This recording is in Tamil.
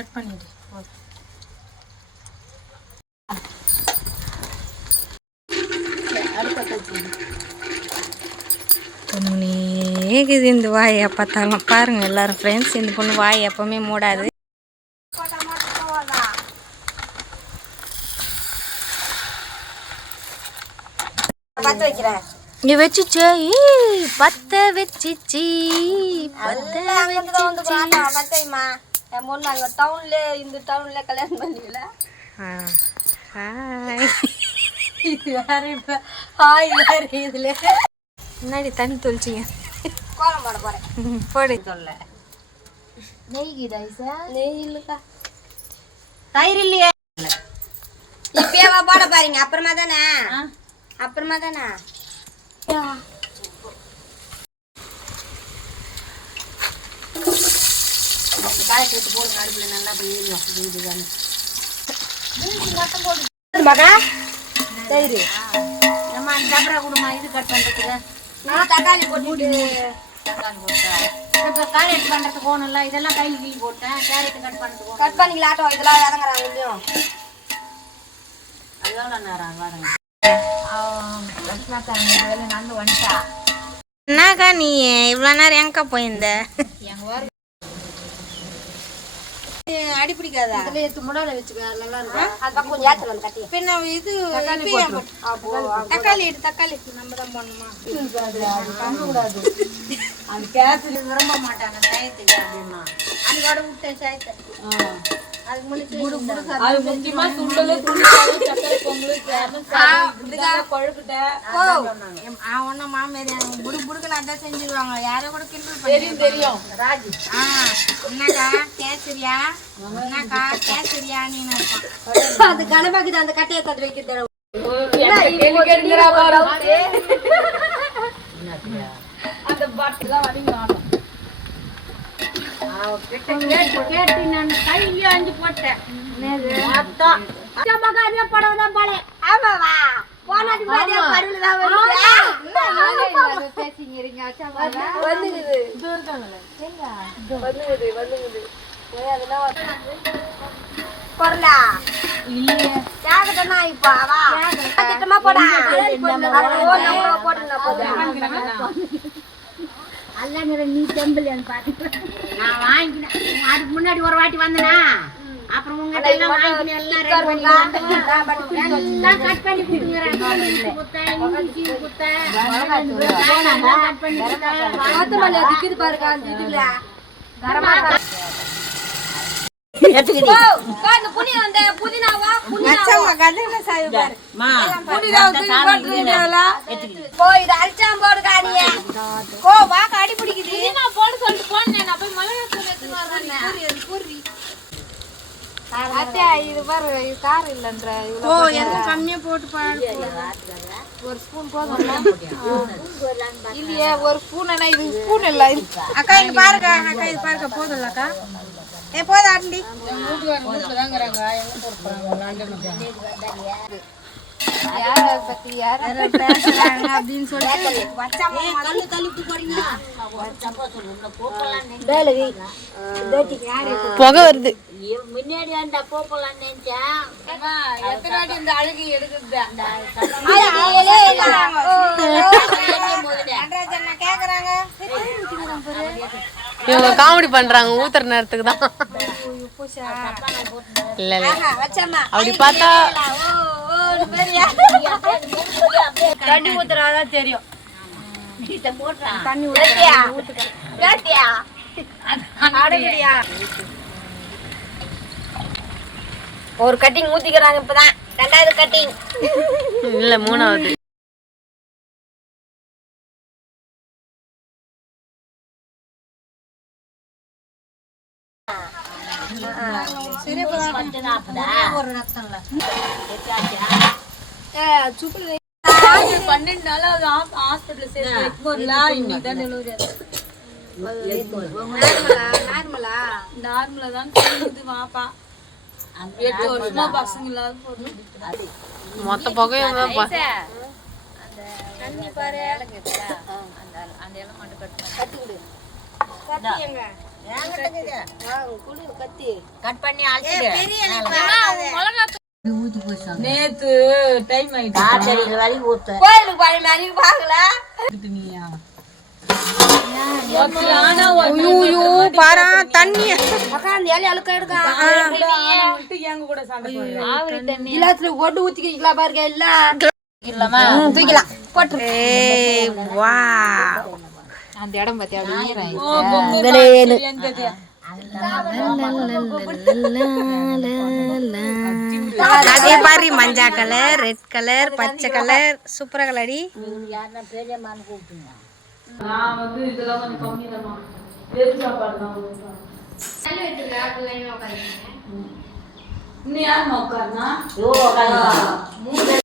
கட் பண்ணிடு. பொண்ணுக்குது இந்த வாயை பார்த்தாலும் பாருங்கள் எல்லாரும் ஃப்ரெண்ட்ஸ். இந்த பொண்ணு வாய் எப்பவுமே மூடாது. பத்த வைக்கிறேன். இங்க வச்சுச்சே பத்த வச்சிச்சி பத்தைமா என் பொண்ணு அங்க டவுன்ல இந்த டவுன்ல கல்யாணம் பண்ணிக்கல. இது வேற இப்ப ஹாய் வேற இதுல முன்னாடி தண்ணி தொளிச்சிங்க. கோலம் போட போறேன். போடு. சொல்ல நெய் இல்லக்கா, தயிர் இல்லையே. இப்பயாவா போட பாருங்க. அப்புறமா தானே அப்புறமா தானே காயத்து போடுங்க. அடுப்புல நல்லா போய் மகா தயிர் நம்ம டபரா கொடுமா. இது கட் பண்றதுக்கு தக்காளி போட்டு தக்காளி போட்டா இப்போ கேரட் பண்றதுக்கு போகணும்ல. இதெல்லாம் கையில் கிளி போட்டேன். கேரட் கட் பண்ணுறதுக்கு கட் பண்ணிக்கலாட்டும். இதெல்லாம் இறங்குறாங்க இல்லையும். அது எவ்வளோ நேரம் வாடங்க நடந்து வந்துட்டா. என்னக்கா நீ இவ்வளோ நேரம் எங்கக்கா போயிருந்த? அடி பிடிக்காதா? அதுல எடுத்து முடால வச்சுக்க நல்லா இருக்கும். அது பக்கம் கொஞ்சம் ஏத்துல வந்து கட்டி. பின்ன இது தக்காளி எடு. தக்காளி நம்ம தான் போடணுமா? அது கூடாது. அது கேஸ் விரும்ப மாட்டாங்க சாயத்துக்கு அப்படின்னா. அதோட விட்டேன் சாயத்தை. அது முழுக்க அது முக்கியமா சுண்டல் துணிக்காய் சக்கரை பொங்கல் கொழுக்கிட்டேன். ஒன்னும் மாமியார் புடுக்கு நான் தான் செஞ்சிருவாங்க. யாரோ கூட கிண்டல் தெரியும் தெரியும். ராஜி என்னக்கா கேசரியா என்னக்கா கேசரியா நீ அது கணபாக்குது. அந்த கட்டையை தட்டு வைக்கிறது அந்த பாட்டுலாம் வடிங்க. கேட்டு நான் கையில அஞ்சு போட்டேன். படம்தான் போல. ஆமாவா போனாடி பாதியா பருவதான் பொருளா இல்லையே தியாகட்டமா. இப்போ திட்டமா போடா போட்டு நீ தெம்பலையான்னு பாத்து நான் வாங்கினேன். அதுக்கு முன்னாடி ஒரு வாட்டி வந்தனா. அப்புறம் உங்ககிட்ட எல்லாம் வாங்கினேன். எல்லாம் கட் பண்ணி கொடுத்துக்கிறேன். பாருங்க அடி பிடிக்குது. இது பாரு கார் இல்லன்ற கம்மியா போட்டு ஒரு ஸ்பூன் போதும் இல்லையே. ஒரு ஸ்பூன் இது ஸ்பூன் இல்ல. அக்கா இங்க பாருங்க. அக்கா இது பாருங்க போதும் அக்கா. போதும் ஆண்டி. யார பத்தி யார பேசுறாங்க அப்படின்னு சொல்லிட்டு புகை வருது. முன்னாடி அந்த போப்பலாம் நினைச்சேன். எத்தனை இந்த அழகு எடுக்குது. கேக்குறாங்க இவங்க காமெடி பண்றாங்க ஊத்துற நேரத்துக்கு தான். இல்ல இல்ல அப்படி பார்த்தா தண்ணி ஊத்துறாதான் தெரியும். ஒரு கட்டிங் ஊத்திக்கிறாங்க. இப்பதான் ரெண்டாவது கட்டிங் இல்ல மூணாவது. பன்னெண்டு நாளா ஹாஸ்பிட்டல் சேர்த்து இன்னைக்கு தான் டெலிவரி. நார்மலா தான் இது வாப்பா 8 வருஷமா பசங்க இல்லாத போட்டு மொத்த புகையும் தண்ணி பாரு அந்த இலை மட்டும் கட்டு கட்டி விடு. கட் பண்ணி அழைச்சிடு. நேத்து டைம் ஆயிடுச்சு காய்ச்சல் வலி ஊத்து. ஐயோ பாரா தண்ணி எங்க கூட சண்டை போடுறேன். ஏய் வா அந்த இடம் பத்தி அப்படியே அதே மாதிரி மஞ்சா கலர், ரெட் கலர், பச்சை கலர், சூப்பரா கலடி. நான் வந்து இதெல்லாம் கொஞ்சம் கம்மி தான். வெறும் சாப்பாடு தான். இன்னும் யாருமா உட்காருனா?